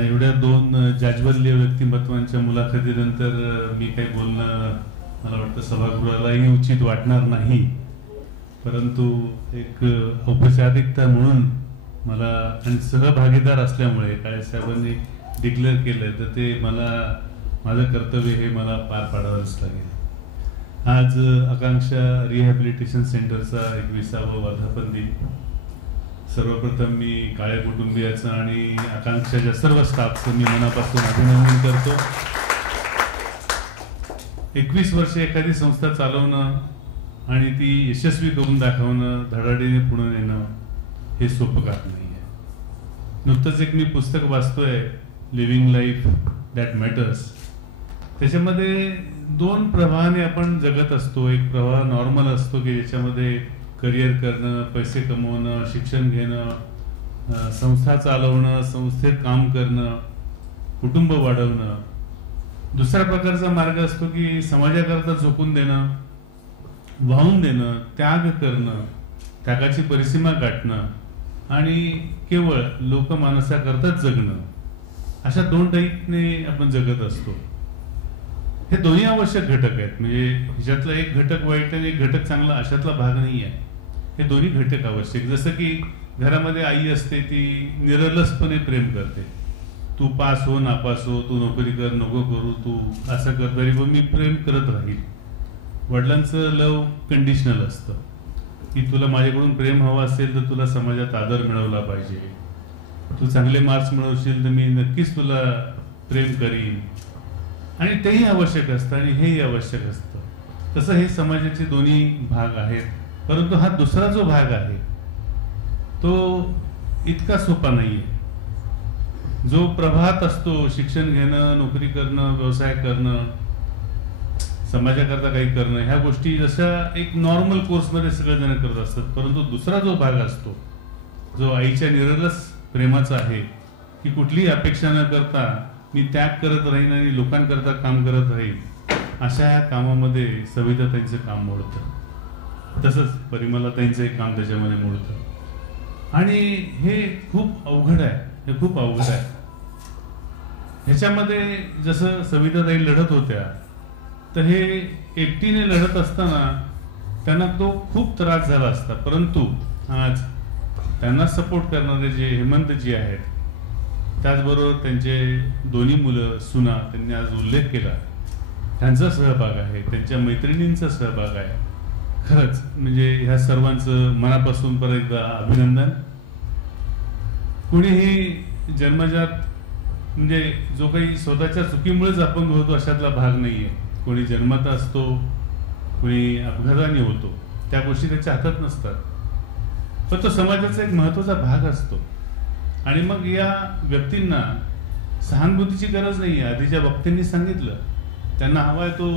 एवढ्या दोन जाज्वल्य व्यक्तिमत्वांच्या मुलाखतीनंतर मी काही बोलणं मला वाटतं सभागृहालाही उचित वाटणार नाही, परंतु एक औपचारिकता म्हणून मला आणि सहभागीदार असल्यामुळे काळे साहेबांनी डिक्लेअर केलं तर ते मला माझं कर्तव्य हे मला पार पाडावंच लागेल। आज आकांक्षा रिहॅबिलिटेशन सेंटरचा 21वा वर्धापन दिन। सर्वप्रथम मी काळे कुटुंबियाचं आणि आकांक्षाच्या सर्व स्टाफचं मी मनापासून अभिनंदन करतो। 21 वर्षे एखादी संस्था चालवणं आणि ती यशस्वी करून दाखवणं, धडाडीने पुढे नेणं हे सोपं काम नाही आहे। नुकतंच एक मी पुस्तक वाचतोय, लिव्हिंग लाईफ दॅट मॅटर्स। त्याच्यामध्ये दोन प्रवाहाने आपण जगत असतो। एक प्रवाह नॉर्मल असतो की ज्याच्यामध्ये करिअर करणं, पैसे कमवणं, शिक्षण घेणं, संस्था चालवणं, संस्थेत काम करणं, कुटुंब वाढवणं। दुसऱ्या प्रकारचा मार्ग असतो की समाजाकरता झोकून देणं, वाहून देणं, त्याग करणं, त्यागाची परिसीमा गाठणं आणि केवळ लोकमानसाकरताच जगणं। अशा दोन टाईपने आपण जगत असतो। हे दोन्ही आवश्यक घटक आहेत, म्हणजे ह्याच्यातला एक घटक वाईट आणि एक घटक चांगला अशातला भाग नाही आहे। हे दोन्ही घटक आवश्यक। जसं की घरामध्ये आई असते, ती निरलसपणे प्रेम करते, तू पास हो नापास हो, तू नोकरी कर नको करू, तू असं कर तरी पण मी प्रेम करत राहील। वडिलांचं लव कंडिशनल असतं की तुला माझ्याकडून प्रेम हवं असेल तर तुला समाजात आदर मिळवला पाहिजे, तू चांगले मार्क्स मिळवशील तर मी नक्कीच तुला प्रेम करीन, आणि तेही आवश्यक असतं आणि हेही आवश्यक असतं। तसं हे समाजाचे दोन्ही भाग आहेत, परंतु हा दुसरा जो भाग आहे तो इतका सोपा नाहीये। जो प्रभात असतो, शिक्षण घेणं, नोकरी करणं, व्यवसाय करणं, समाजाकरता काही करणं, ह्या गोष्टी जशा एक नॉर्मल कोर्समध्ये सगळेजण करत असतात, परंतु दुसरा जो भाग असतो जो आईच्या निरलस प्रेमाचा आहे की कुठलीही अपेक्षा न करता मी त्याग करत राहीन आणि लोकांकरता काम करत राहीन, अशा या कामामध्ये सविताताईंचं काम मोडतं। तसंच परिमलाताईंचं एक काम त्याच्यामध्ये मोडतं आणि हे खूप अवघड आहे, हे खूप अवघड आहे। ह्याच्यामध्ये जसं सविताताई लढत होत्या तर हे एकटीने लढत असताना त्यांना तो खूप त्रास झाला असता, परंतु आज त्यांना सपोर्ट करणारे जे हेमंतजी आहेत, त्याचबरोबर त्यांचे दोन्ही मुलं सुना, त्यांनी आज उल्लेख केला, त्यांचा सहभाग आहे, त्यांच्या मैत्रिणींचा सहभाग आहे। खरंच म्हणजे ह्या सर्वांचं मनापासून परत एकदा अभिनंदन। कुणीही जन्मजात म्हणजे जो काही स्वतःच्या चुकीमुळेच अपंग होतो अशातला भाग नाहीये। कोणी जन्मात असतो, कोणी अपघाताने होतो, त्या गोष्टी त्याच्या हातात नसतात, पण तो समाजाचा एक महत्वाचा भाग असतो। आणि मग या व्यक्तींना सहानुभूतीची गरज नाहीये। आधीच्या वक्त्यांनी सांगितलं, त्यांना हवाय तो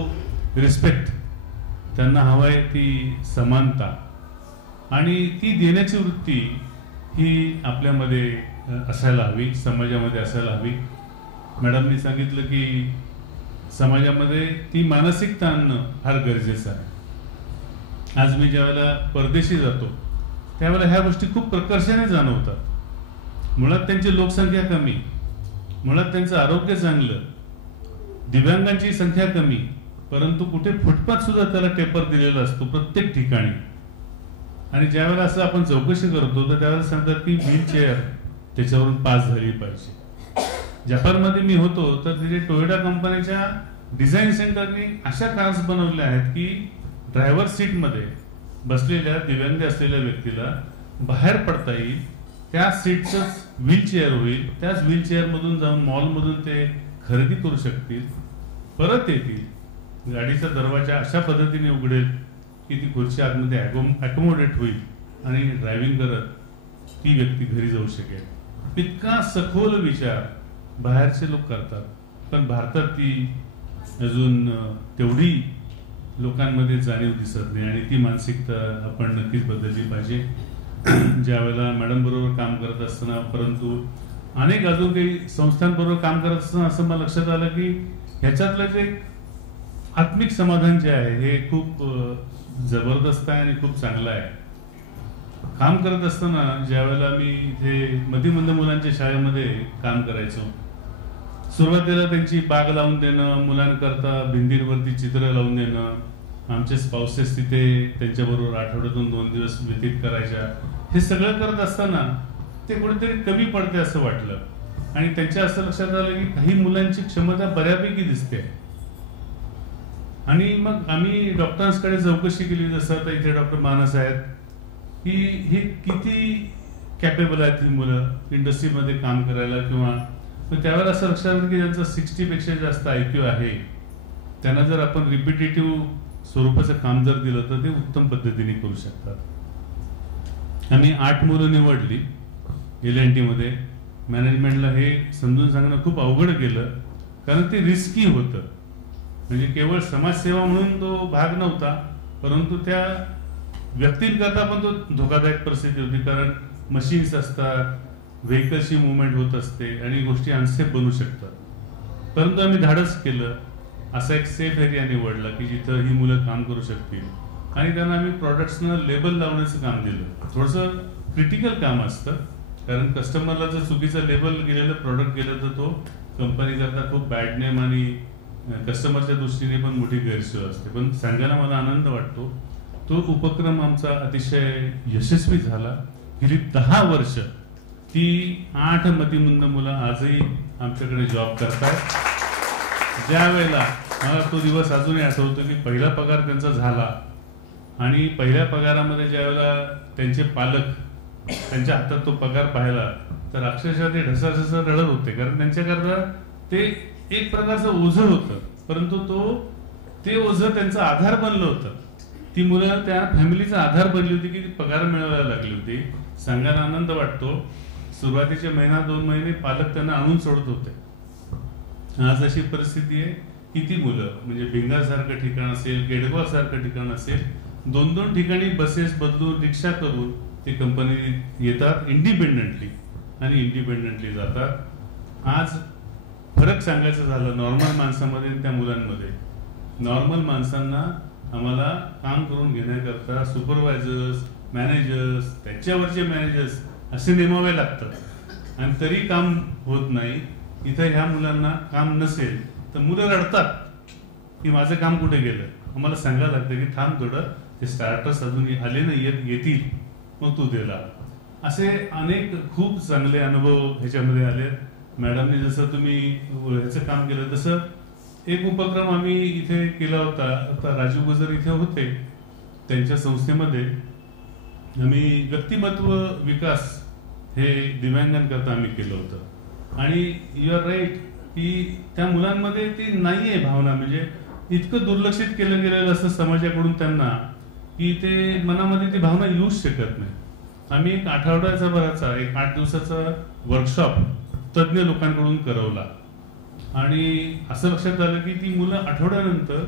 रिस्पेक्ट, त्यांना हवाय ती समानता, आणि ती देण्याची वृत्ती ही आपल्यामध्ये असायला हवी, समाजामध्ये असायला हवी। मॅडमनी सांगितलं की समाजामध्ये ती मानसिकता आणणं फार गरजेचं आहे। आज मी ज्यावेळेला परदेशी जातो त्यावेळेला ह्या गोष्टी खूप प्रकर्षाने जाणवतात। मुळात त्यांची लोकसंख्या कमी, मुळात त्यांचं आरोग्य चांगलं, दिव्यांगांची संख्या कमी, परंतु कुठे फुटपाथ सुद्धा त्याला टेपर दिलेला असतो प्रत्येक ठिकाणी। आणि ज्यावेळेला असं आपण चौकशी करतो तर त्यावेळेला सांगतात की व्हीलचेअर त्याच्यावरून पास झाली पाहिजे। जपानमध्ये मी होतो तर तिथे टोयोटा कंपनीच्या डिझाईन सेंटरनी अशा कार्स बनवल्या आहेत की ड्रायव्हर सीट मध्ये बसलेल्या दिव्यांग असलेल्या व्यक्तीला बाहेर पडता येईल, त्या सीटचं व्हीलचेअर होईल, त्याच व्हीलचेअर मधून जाऊन मॉल मधून ते खरेदी करू शकतील, परत येतील, गाडीचा दरवाजा अशा पद्धतीने उघडेल की ती खुर्ची आतमध्ये अकोमोडेट होईल आणि ड्रायव्हिंग करत ती व्यक्ती घरी जाऊ शकेल। इतका सखोल विचार बाहेरचे लोक करतात, पण भारतात ती अजून तेवढी लोकांमध्ये जाणीव दिसत नाही, आणि ती मानसिकता आपण नक्कीच बदलली पाहिजे। ज्या वेळेला मॅडम बरोबर काम करत असताना, परंतु अनेक अजून काही संस्थांबरोबर काम करत असताना असं मला लक्षात आलं की ह्याच्यातलं जे आत्मिक समाधान जे आहे हे खूप जबरदस्त आहे आणि खूप चांगलं आहे। काम करत असताना ज्या वेळेला मी इथे मतिमंद मुलांच्या शाळेमध्ये काम करायचो सुरुवातीला त्यांची बाग लावून देणं, मुलांकरता भिंतींवरती चित्र लावून देणं, आमचे स्पाउसेस तिथे त्यांच्याबरोबर आठवड्यातून 2 दिवस व्यतीत करायच्या, हे सगळं करत असताना ते कुठेतरी कमी पडते असं वाटलं. आणि त्यांच्या असं लक्षात आलं की काही मुलांची क्षमता बऱ्यापैकी दिसते. आणि मग आम्ही डॉक्टरांकडे चौकशी केली, जसं आता इथे डॉक्टर मानस आहेत, की हे किती कॅपेबल आहेत ही मुलं इंडस्ट्रीमध्ये काम करायला. किंवा त्यावेळेला असं लक्षात आलं की ज्यांचं 60 पेक्षा जास्त IQ आहे, त्यांना जर आपण रिपिटेटिव्ह स्वरूपाचं काम जर दिलं तर ते उत्तम पद्धतीने करू शकतात. आम्ही 8 मुलं निवडली LNT मध्ये. मॅनेजमेंटला हे समजून सांगणं खूप अवघड गेलं, कारण ते रिस्की होतं. म्हणजे केवळ समाजसेवा म्हणून तो भाग नव्हता, परंतु त्या व्यक्तींकरता पण तो धोकादायक परिस्थिती होती. कारण मशीन्स असतात, व्हेकलची मुवमेंट होत असते आणि गोष्टी अनसेफ बनू शकतात. परंतु आम्ही धाडस केलं, असा एक सेफ एरिया निवडला की जिथं ही मुलं काम करू शकतील. आणि त्यांना आम्ही प्रॉडक्ट्सना लेबल लावण्याचं काम दिलं. थोडंसं क्रिटिकल काम असतं, कारण कस्टमरला जर चुकीचं लेबल गेलेलं प्रॉडक्ट गेलं तर तो कंपनी करता खूप बॅड नेम आणि कस्टमरच्या दृष्टीने पण मोठी गैरसोय असते. पण सांगायला मला आनंद वाटतो, तो उपक्रम आमचा अतिशय यशस्वी झाला. गेली 10 वर्ष ती 8 मतिमंद मुलं आजही आमच्याकडे जॉब करतात. ज्या वेळेला मला तो दिवस अजूनही आठवतो की पहिला पगार त्यांचा झाला आणि पहिल्या पगारामध्ये ज्या वेळेला त्यांचे पालक त्यांच्या हातात तो पगार पाहिला तर अक्षरशः ते ढसाढसा रडत होते. कारण त्यांच्याकरता ते एक प्रकारचं ओझं होतं, परंतु ते ओझं त्यांचा आधार बनलं होतं. ती मुलं त्या फॅमिलीचा आधार बनली होती की पगार मिळवायला लागली होती. सांगायला आनंद वाटतो, सुरुवातीचे 1-2 महिने पालक त्यांना आणून सोडत होते. आज अशी परिस्थिती आहे की ती मुलं म्हणजे भिंगार सारखं ठिकाण असेल, गेडगाव सारखं ठिकाण असेल, 2-2 ठिकाणी बसेस बदलून रिक्षा करून ते कंपनी येतात इंडिपेंडेंटली आणि इंडिपेंडेंटली जातात. आज फरक सांगायचं झालं नॉर्मल माणसामध्ये आणि त्या मुलांमध्ये, नॉर्मल माणसांना आम्हाला काम करून घेण्याकरता सुपरवायझर्स, मॅनेजर्स, त्याच्यावरचे मॅनेजर्स असे नेमावे लागतात आणि तरी काम होत नाही. इथं ह्या मुलांना काम नसेल तर मुलं रडतात की माझं काम कुठे गेलं. आम्हाला सांगायला लागतं की थांब थोडं, ते स्टार्टर्स अजून आले नाही, येतील मग तू दिला. असे अनेक खूप चांगले अनुभव ह्याच्यामध्ये आले. मॅडमने जसं तुम्ही ह्याचं काम केलं तसं एक उपक्रम आम्ही इथे केला होता. आता राजीव गुजर इथे होते, त्यांच्या संस्थेमध्ये आम्ही व्यक्तिमत्व विकास हे दिव्यांगांकरता आम्ही केलं होतं. आणि यू आर राईट की त्या मुलांमध्ये ती नाहीये भावना, म्हणजे इतकं दुर्लक्षित केलं गेलेलं असतं समाजाकडून त्यांना की ते मनामध्ये ती भावना येऊच शकत नाही. आम्ही एक आठवड्याचा भराचा एक 8 दिवसाचा वर्कशॉप तज्ज्ञ लोकांकडून करवला आणि असं लक्षात आलं की ती मुलं आठवड्यानंतर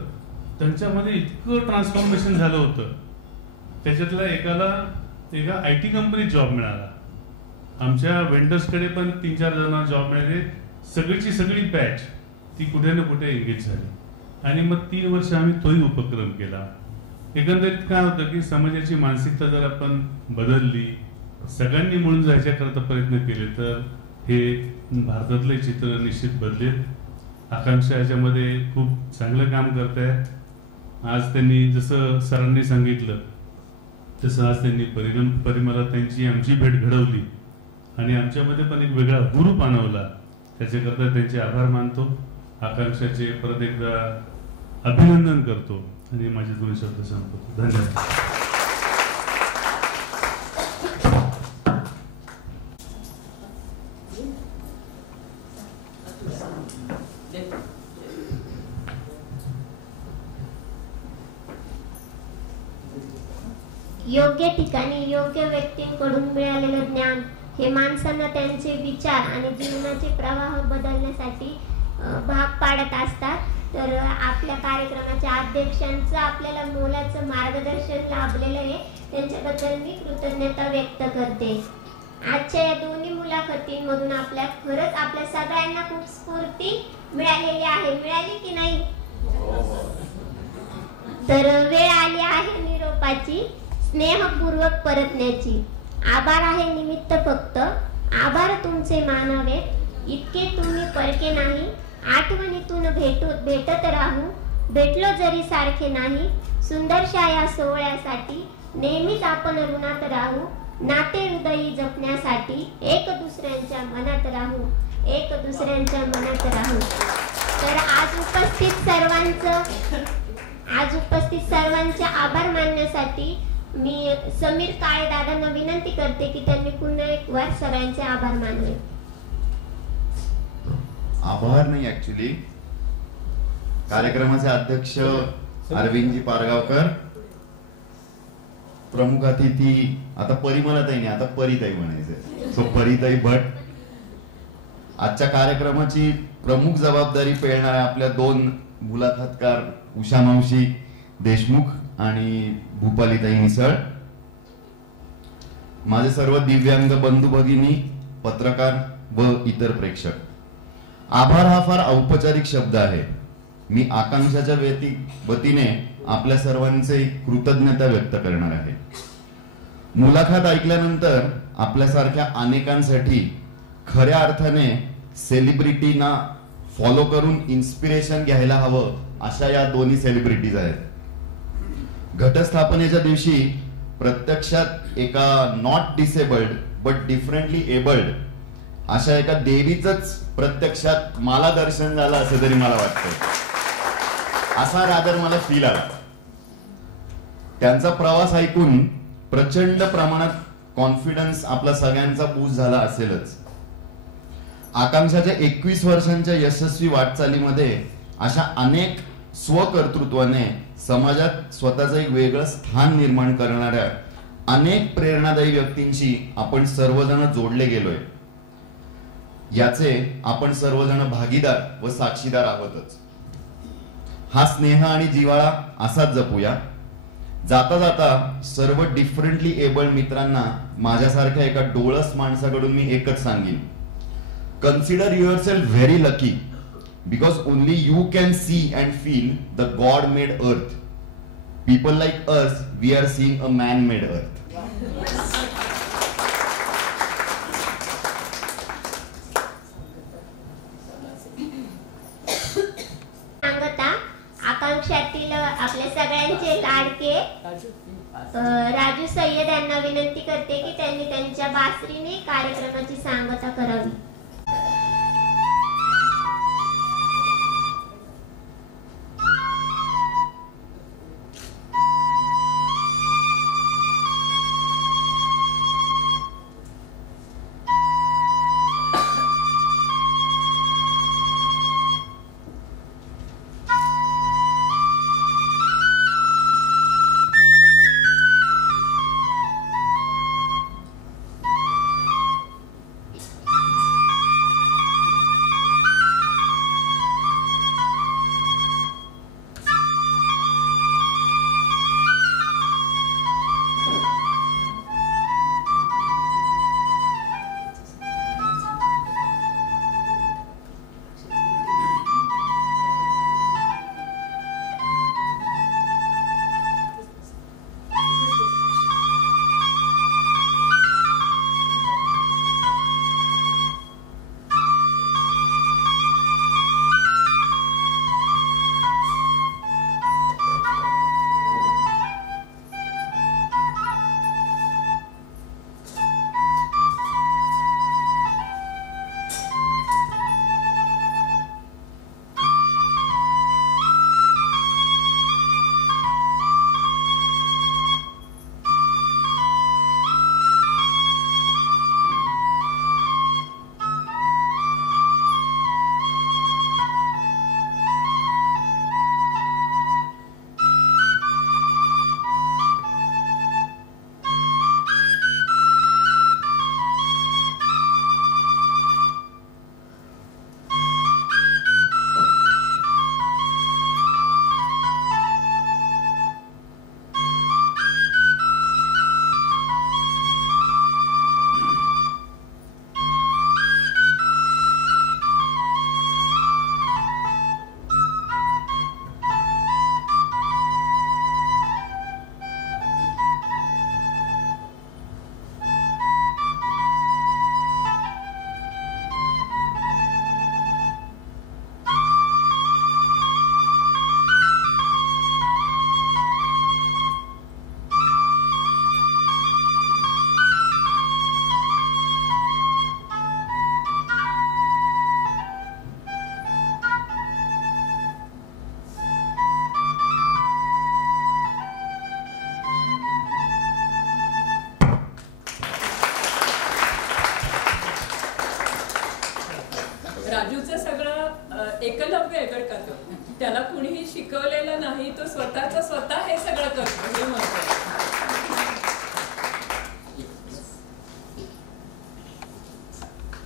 त्यांच्यामध्ये इतकं ट्रान्सफॉर्मेशन झालं होतं. त्याच्यातल्या एका IT कंपनीत जॉब मिळाला. आमच्या वेंडर्सकडे पण 3-4 जणांना जॉब मिळाले. सगळीची सगळी बॅच ती कुठे ना कुठे एंगेज झाली आणि मग 3 वर्ष आम्ही तोही उपक्रम केला. एकंदरीत काय होतं की समाजाची मानसिकता जर आपण बदलली, सगळ्यांनी मिळून जायच्या करता प्रयत्न केले तर हे भारतातले चित्र निश्चित बदलेल. आकांक्षा याच्यामध्ये खूप चांगलं काम करत आहे. आज त्यांनी जसं सरांनी सांगितलं तसं आज त्यांनी परिमला त्यांची आमची भेट घडवली आणि आमच्यामध्ये पण एक वेगळा हुरूप आणवला. त्याच्याकरता त्यांचे आभार मानतो. आकांक्षाचे परत एकदा अभिनंदन करतो आणि माझे 2 शब्द संपवतो. धन्यवाद. योग्य ठिकाणी योग्य व्यक्तींकडून मिळालेलं ज्ञान हे माणसांना त्यांचे विचार आणि जीवनाचे प्रवाह बदलण्यासाठी भाग पाडत असतात. तर आपल्या कार्यक्रमाच्या अध्यक्षांचं आपल्याला मोलाचं मार्गदर्शन लाभलेलं आहे, त्यांच्याबद्दल मी कृतज्ञता व्यक्त करते. आजच्या या दोन्ही मुलाखतींमधून खरंच आपल्या सगळ्यांना खूप स्फूर्ती मिळालेली आहे. मिळाली की नाही? तर वेळ आली आहे निरोपाची, स्नेहपूर्वक परतण्याची. आभार आहे निमित्त फक्त, आभार तुमचे मानावे. इतके तुम्ही परके नाही, आठवणीतून भेटत राहू, भेटलो जरी सारखे नाही, सुंदरशा या सोहळ्यासाठी नेहमीच आपण ऋणात राहू, नाते हृदयी जपण्यासाठी एक दुसऱ्यांच्या मनात राहू, एक दुसऱ्यांच्या मनात राहू. तर आज उपस्थित सर्वांचे आभार मानण्यासाठी मी समीर काळे दादांना विनंती करते की त्यांनी पुन्हा एक वार सगळ्यांचे आभार मानले. आभार नाही, ऍक्च्युली कार्यक्रमाचे अध्यक्ष अरविंदजी पारगावकर, प्रमुख अतिथी आता परिमलाताई नाही, आता परिताई म्हणायचं, सो परिताई भट. आजच्या कार्यक्रमाची प्रमुख जबाबदारी पेलणाऱ्या आपल्या 2 मुलाखतकार उषा मावशी देशमुख आणि भूपालीताई मिसळ, माझे सर्व दिव्यांग बंधू भगिनी, पत्रकार व इतर प्रेक्षक. आभार हा फार औपचारिक शब्द आहे. मी आकांक्षाच्या वतीने आपल्या सर्वांचे कृतज्ञता व्यक्त करणार आहे. मुलाखत ऐकल्यानंतर आपल्यासारख्या अनेकांसाठी खऱ्या अर्थाने सेलिब्रिटीना फॉलो करून इन्स्पिरेशन घ्यायला हवं अशा या दोन्ही सेलिब्रिटीज आहेत. घटस्थापनेच्या दिवशी प्रत्यक्षात एका not disabled but differently abled अशा एका देवीचंच प्रत्यक्षात मला दर्शन झालं असं तरी मला वाटतं. असा रादर मला फील आला. त्यांचा प्रवास ऐकून प्रचंड प्रमाणात कॉन्फिडन्स आपला सगळ्यांचा बूस्ट झाला असेलच. आकांक्षाच्या 21 वर्षांच्या यशस्वी वाटचालीमध्ये अशा अनेक स्वकर्तृत्वाने समाजात स्वतःचं एक वेगळं स्थान निर्माण करणाऱ्या अनेक प्रेरणादायी व्यक्तींशी आपण सर्वजण जोडले गेलोय. याचे आपण सर्वजण भागीदार व साक्षीदार आहोतच. हा स्नेह आणि जिव्हाळा असाच जपूया. जाता जाता सर्व डिफरंटली एबल्ड मित्रांना माझ्यासारख्या एका डोळस माणसाकडून मी एकच सांगेन, consider yourself very lucky because only you can see and feel the god made earth. People like us, we are seeing a man made earth. आकांक्षातील आपल्या सगळ्यांचे लाडके राजू सय्यद यांना विनंती करते की त्यांनी त्यांच्या बासरीने कार्यक्रमाची सांगता करावी. बरं का तो. त्याला कुणीही शिकवलेलं नाही, तो स्वतः हे सगळं करतो, हे महत्त्वाचं.